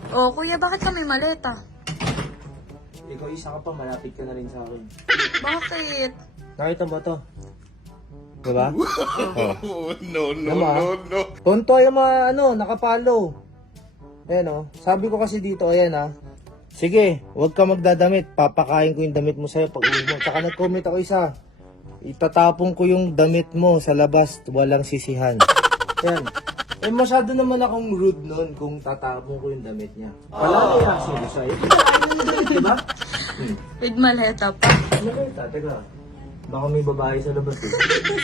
Oh, kuya, bakit ka may maleta? Ikaw isa ka pa, malapit ka na rin sa akin. Bakit? Nakita mo to? Diba? No, no. Tonto yung mga nakapalo. Ayan sabi ko kasi dito, ayan sige, huwag ka magdadamit. Papakain ko yung damit mo sa'yo pag uwi mo. Tsaka nag-comment ako isa. Itatapon ko yung damit mo sa labas, walang sisihan. Ayan. Masyado naman akong rude nun kung tatapon ko yung damit niya. Wala na yung sino sa'yo. Pinakain na yung damit, diba? Big maleta pa. Ano kayo, teka. Baka may babae sa labas eh.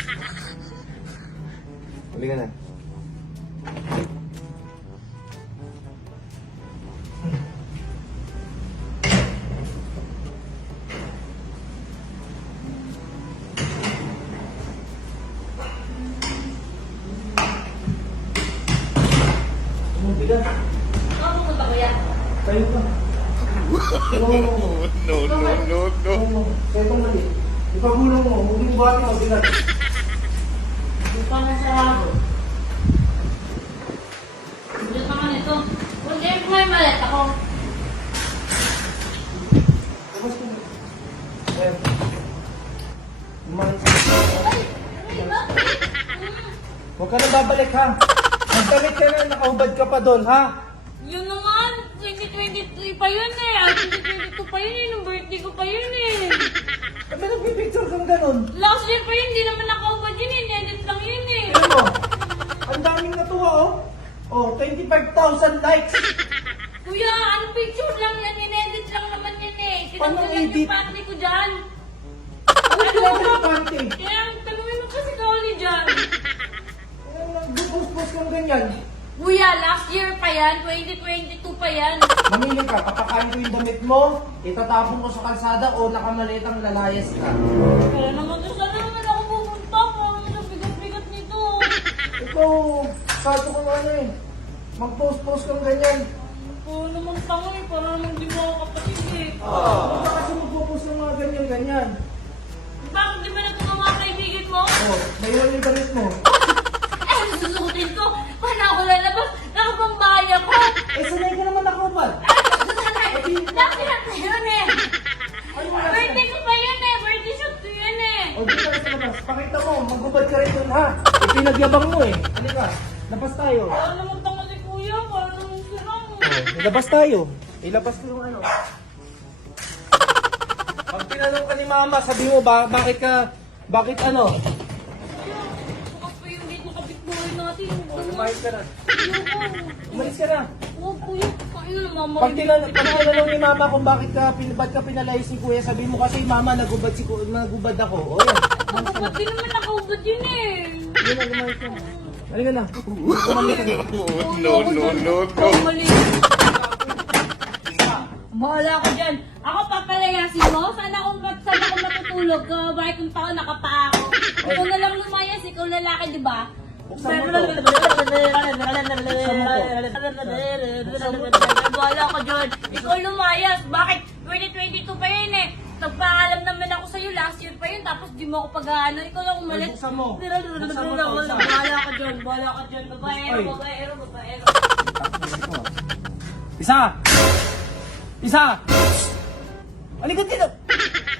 Halika na. Bigat. Saan pupunta, kuya? Tayo ka. No. Eto mali. Ipagulong mo. Huwag yung buhati mo. Bigat. Hindi pa na sarado. Diyan naman ito. Kundi ko may maleta ko. Tapos ko. Ayan. Umalis. Ay, bakit? Huwag ka na babalik ha. Nagdamit ka na. Nakahubad ka pa doon ha. Yun naman, 2023 pa yun eh. 2022 pa yun eh. Nung birthday ko pa yun eh. Sabi nagpipicture kang ganun. Last year pa yun, hindi naman nakaubad yun eh. Edit lang yun eh. Ano mo? Ang daming natuwa Oh, 25,000 likes. Kuya, ano picture lang yan? Inedit lang naman yan eh. Paano Tinanggal lang edit? yung panty ko dyan. Ano sinabi ng panty? Kaya tanungin mo kasi kauli dyan. Nag-post kang ganyan. Kuya, last year pa yan. 2022 pa yan. Mamili ka, papakain ko yung damit mo, itatapon ko sa kalsada o nakamalitang lalayas ka. Kaya naman doon saan naman ako pupunta. Parang ang bigat-bigat nito. Ikaw, sato ko mag-post kang ganyan. Oo naman tango eh. Parang naman di mo ako kapatid eh. Huwag ka kasi magpo-post ng mga ganyan-ganyan. Bakit di ba natuwa mga kaibigan mo? Mayroon yung damit mo. Eh, susukutin ko. Paano ako lalabas? Nakapambahay ako. Sanay ka naman nakubad. Laki na yun eh. Ano mo last Birthday ko pa yun eh. Birthday shoot ko yun eh. O dito sa labas, pakita mo, magubad ka rin dun ha. Ipinagyabang mo eh. Halika, labas tayo. Ano naman tango si kuya? Parang naman sirang. Ilabas tayo. Ilabas ko yung Pag tinanong ka ni mama, sabi mo bakit Bukas pa yung dito kapit-buhay natin. Lumayas ka na. Ayoko. Umalis ka na. Huwag kuya. Kain na mama. Pag tinanong ni mama kung ba't ka pinalayas ni kuya, sabi mo kasi mama nagubad ako. O yan. Kapag di naman nakaubad yun eh. Yun na, lumayas ka na. Halika na. Kumalis ka na. No. Mali. Bahala ka dyan. Ako papalayasin mo? Saan ako matutulog? Bakit kung taon nakapaa ako? Ikaw na lang lumayas, ikaw lalaki, di ba? Buksan mo to. Bahala ka dyan. Ikaw lumayas. Bakit? 2022 pa yun eh. Nagpaalam naman ako sa'yo. Last year pa yun. Tapos di mo ako pag-ano. Ikaw lang umalit. Buksan mo. Bahala ka dyan. Bahala ka dyan. Babaero. Isa! Halika dito!